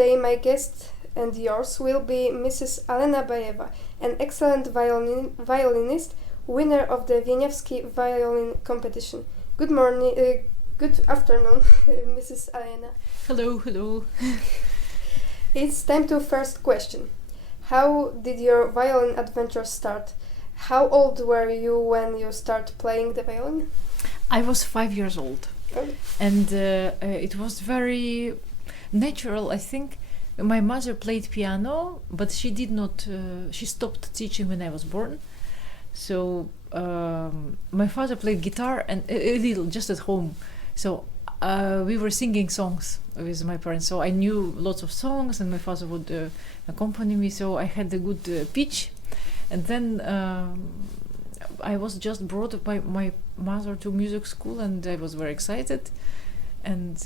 Today my guest and yours will be Mrs. Alena Baeva, an excellent violinist, winner of the Wieniawski violin competition. Good morning, good afternoon, Mrs. Alena. Hello. It's time to first question. How did your violin adventure start? How old were you when you started playing the violin? I was 5 years old, and it was very natural. I think my mother played piano, but she did not. She stopped teaching when I was born. So my father played guitar and a little, just at home. So we were singing songs with my parents. So I knew lots of songs, and my father would accompany me. So I had a good pitch, and then I was just brought by my mother to music school, and I was very excited, and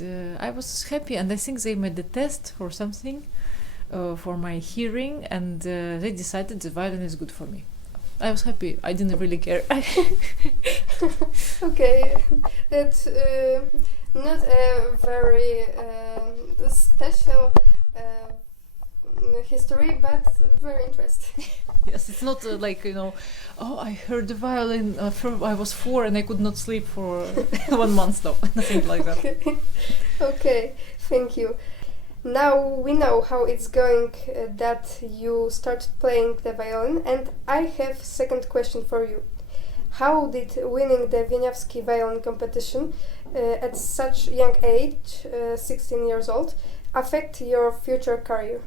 I was happy. And I think they made a test or something for my hearing, and they decided the violin is good for me. I was happy. I didn't really care. Okay, that's not a very special history, but very interesting. Yes, it's not like, oh, I heard the violin I was 4 and I could not sleep for 1 month. No, nothing like that. Okay, thank you. Now we know how it's going that you started playing the violin, and I have second question for you. How did winning the Wieniawski violin competition at such young age, 16 years old, affect your future career?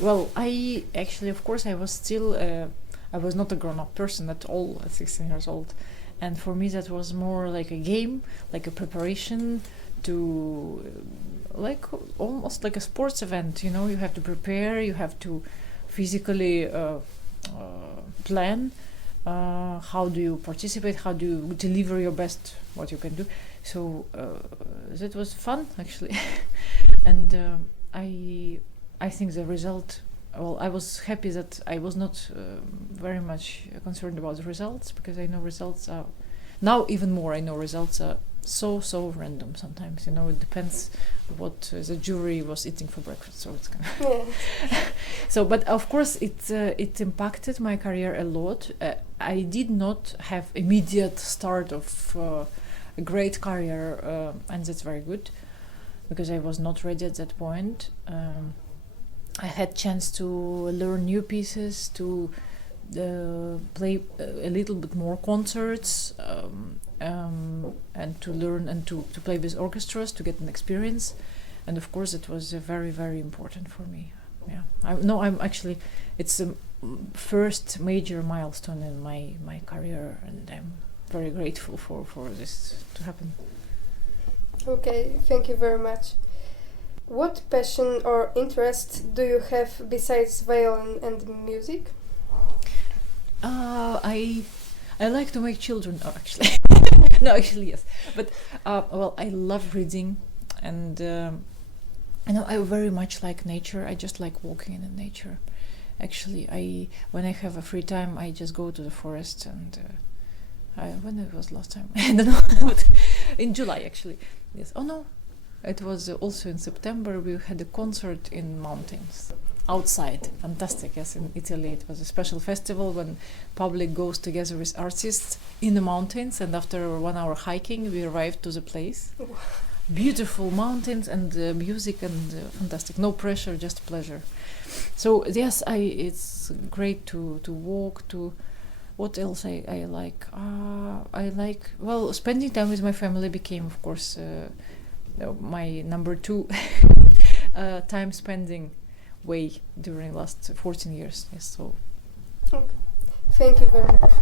Well, I actually, of course, I was still, I was not a grown-up person at all at 16 years old. And for me that was more like a game, like a preparation to, like almost like a sports event, you have to prepare, you have to physically plan how do you participate, how do you deliver your best, what you can do. So that was fun, actually. And I think the result, well, I was happy that I was not very much concerned about the results, because I know results are, now even more, I know results are so random sometimes, it depends what the jury was eating for breakfast, so it's kind of so, but of course it impacted my career a lot. I did not have immediate start of a great career, and that's very good, because I was not ready at that point. I had chance to learn new pieces, to play a little bit more concerts, and to learn and to play with orchestras, to get an experience. And of course it was very important for me. Yeah, I'm actually, it's the first major milestone in my career, and I'm very grateful for this to happen. Okay, thank you very much. What passion or interest do you have besides violin and music? I like to make children. Oh, actually, no, actually yes. But well, I love reading, and I very much like nature. I just like walking in nature. Actually, when I have a free time, I just go to the forest. And when it was last time, I don't know, but in July actually. Yes. Oh no. It was also in September. We had a concert in mountains, outside. Fantastic, yes, in Italy. It was a special festival when public goes together with artists in the mountains, and after 1 hour hiking, we arrived to the place. Beautiful mountains and music and fantastic. No pressure, just pleasure. So yes, it's great to walk, to... What else I like? I like, well, spending time with my family became, of course, my number 2 time spending way during last 14 years. Yes, so. Okay. Thank you very much.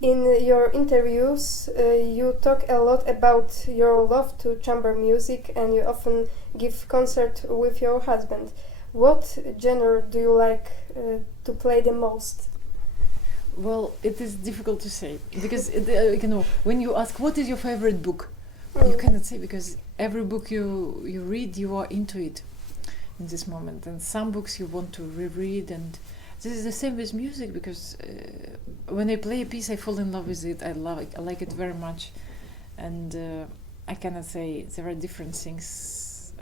In your interviews, you talk a lot about your love to chamber music, and you often give concert with your husband. What genre do you like to play the most? Well, it is difficult to say, because when you ask what is your favorite book, you cannot say, because every book you read, you are into it in this moment, and some books you want to reread. And this is the same with music, because when I play a piece, I fall in love with it. I like it very much, and I cannot say. There are different things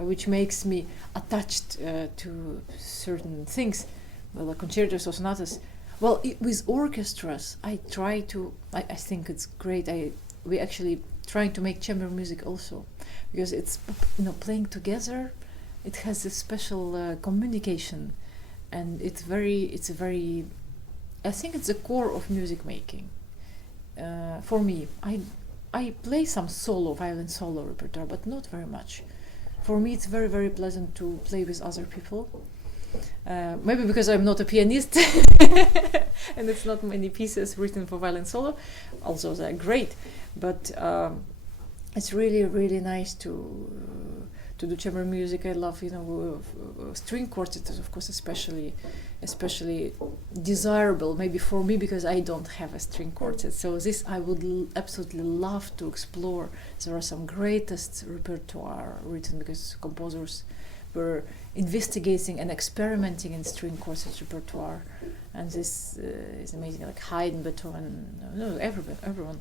which makes me attached to certain things, well, the concertos or sonatas. Well, with orchestras, I try to. I think it's great. We actually trying to make chamber music also, because it's playing together. It has a special communication, and it's a very. I think it's the core of music making. For me, I play some violin solo repertoire, but not very much. For me, it's very, very pleasant to play with other people. Maybe because I'm not a pianist and it's not many pieces written for violin solo, although they're great. But it's really, really nice to do chamber music. I love, string quartets, of course, especially desirable, maybe for me, because I don't have a string quartet. So this I would absolutely love to explore. There are some greatest repertoire written because composers were investigating and experimenting in string quartet repertoire, and this is amazing, like Haydn, Beethoven, everyone.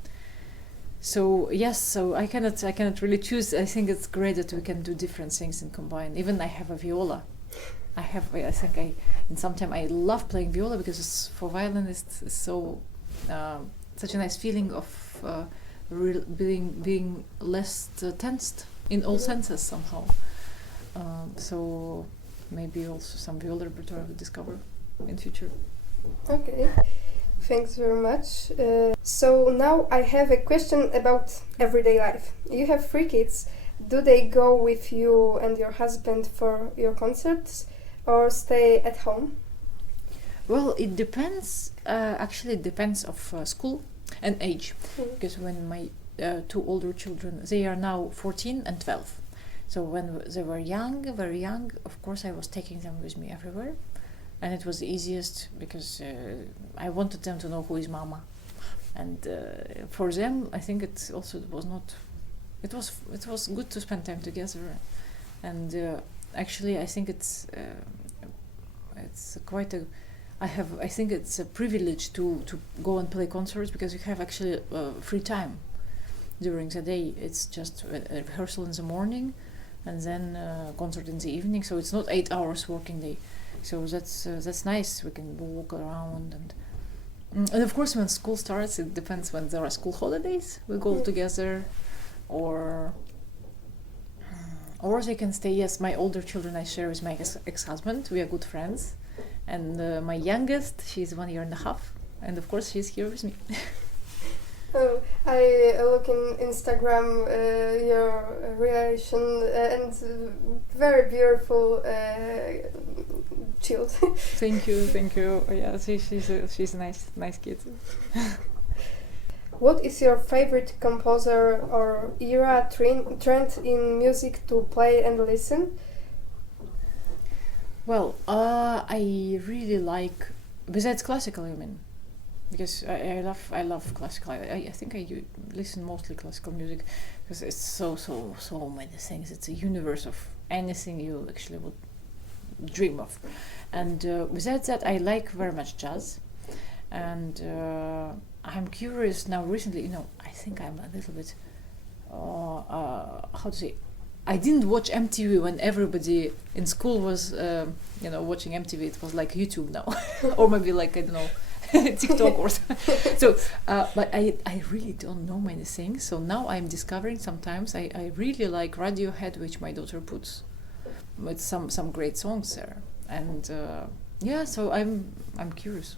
So yes, so I cannot really choose. I think it's great that we can do different things and combine. Even I have a viola. In some time I love playing viola because for violin it's so such a nice feeling of being less tensed in all senses somehow. So maybe also some viola repertoire I will discover in future. Okay, thanks very much. So now I have a question about everyday life. You have 3 kids. Do they go with you and your husband for your concerts or stay at home? Well, it depends. Actually, it depends of school and age. Because when my 2 older children, they are now 14 and 12. So when they were young, very young, of course I was taking them with me everywhere, and it was the easiest because I wanted them to know who is Mama, and for them I think it was good to spend time together, and actually I think it's quite a. I think it's a privilege to go and play concerts because you have actually free time during the day. It's just a rehearsal in the morning, and then concert in the evening. So it's not 8 hours working day. So that's nice. We can walk around and of course when school starts, it depends when there are school holidays. We go together, or they can stay. Yes, my older children I share with my ex-husband. We are good friends, and my youngest, she's 1 year and a half, and of course she's here with me. Oh, I look in Instagram your relation and very beautiful child. Thank you. Yeah, she's a nice kid. What is your favorite composer or era trend in music to play and listen? Well, I really like, besides classical, you mean? Because I love classical. I think I listen mostly classical music because it's so many things. It's a universe of anything you actually would dream of. And besides that, I like very much jazz. And I'm curious now. Recently, I think I'm a little bit how to say. I didn't watch MTV when everybody in school was watching MTV. It was like YouTube now, or maybe like I don't know. TikTok or so, but I really don't know many things. So now I'm discovering. Sometimes I really like Radiohead, which my daughter puts with some great songs there, and so I'm curious.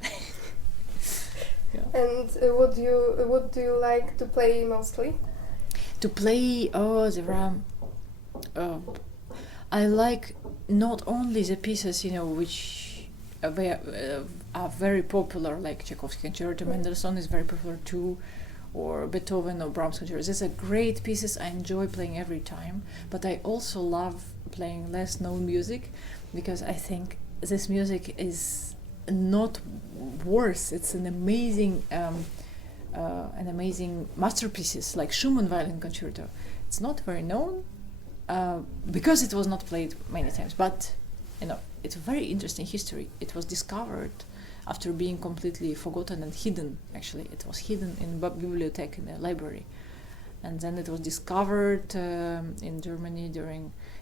Yeah. And what do you like to play mostly? To play, I like not only the pieces which are very popular, like Tchaikovsky Concerto. Mendelssohn is very popular too, or Beethoven or Brahms Concerto. These are great pieces. I enjoy playing every time, but I also love playing less known music because I think this music is not worse. It's an amazing masterpieces like Schumann Violin Concerto. It's not very known because it was not played many times, but it's a very interesting history. It was discovered after being completely forgotten and hidden. Actually, it was hidden in bibliothèque, in a library, and then it was discovered in Germany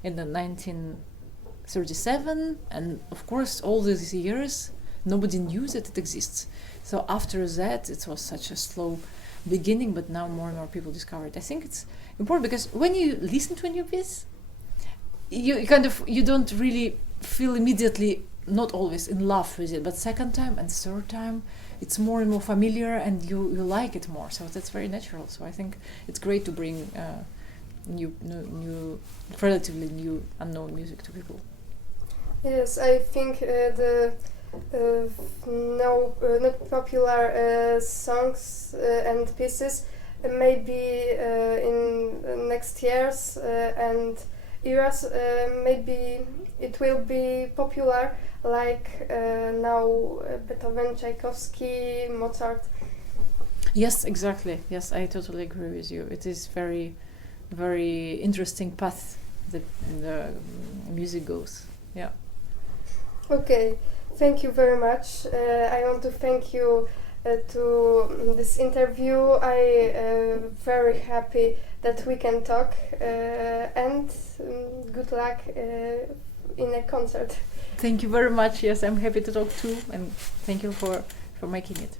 in the 1937, and of course all these years nobody knew that it exists. So after that it was such a slow beginning, but now more and more people discover it. I think it's important because when you listen to a new piece, you don't really feel immediately, not always in love with it, but second time and third time it's more and more familiar and you like it more. So that's very natural. So I think it's great to bring new, relatively new, unknown music to people. Yes, I think the not popular songs and pieces maybe in next years and eras maybe it will be popular like now Beethoven, Tchaikovsky, Mozart. Yes, exactly. Yes, I totally agree with you. It is very, very interesting path that the music goes. Yeah. Okay, thank you very much. I want to thank you to this interview. I very happy that we can talk and good luck in a concert. Thank you very much. Yes, I'm happy to talk too, and thank you for making it.